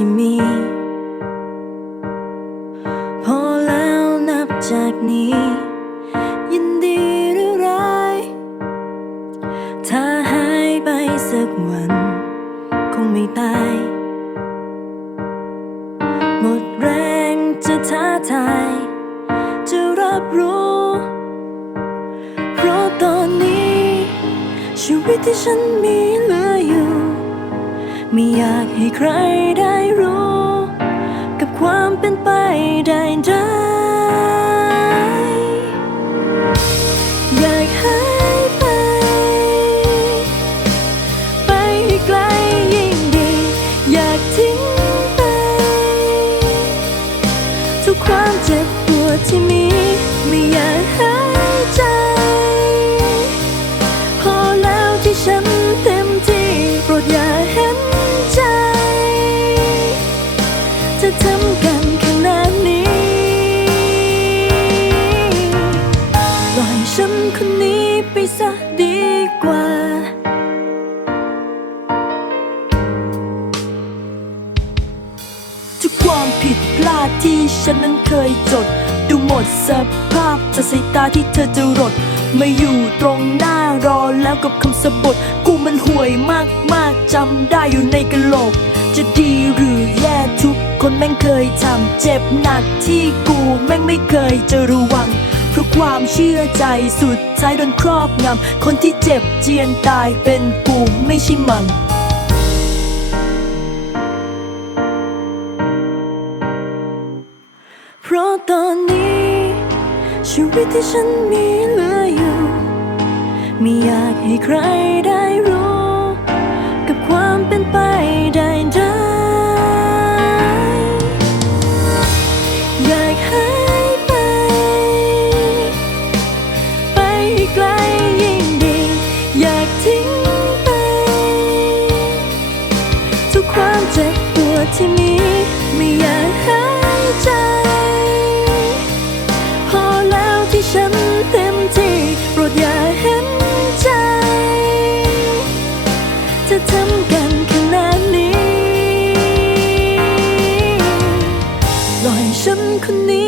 ที่มี พอแล้วนับจากนี้ ยินดีหรือร้ายถ้าหายไปสักวัน คงไม่ตาย หมดแรงจะท้าทาย จะรับรู้ เพราะตอนนี้ ชีวิตที่ฉันมีเหลืออยู่ ไม่อยากให้ใครได้รู้ กับความเป็นไปได้ได้ จะทำกันขนาดนี้ปล่อยฉันคนนี้ไปซะดีกว่า ทุกความผิดพลาดที่ฉันนั้นเคยจด ดูหมดสภาพจากสายตาที่เธอจะรดมาอยู่ตรงหน้ารอแล้วกับคำสบท กูมันห่วยมากๆจำได้อยู่ในกะโหลก จะดีหรือ คนแม่งเคยทำเจ็บหนักที่กูแม่งไม่เคยจะระวัง เพราะความเชื่อใจสุดท้ายโดนครอบงำ คนที่เจ็บเจียนตายเป็นกูไม่ใช่มันเพราะตอนนี้ ชีวิตที่ฉันมีเหลืออยู่ ไม่อยากให้ใครได้รู้ ดที่มีไม่อยากหายใจ พอแล้วที่ฉันเต็มที่โปรดอย่าเห็นใจ จะทำกันขนาดนี้ ปล่อยฉันคนนี้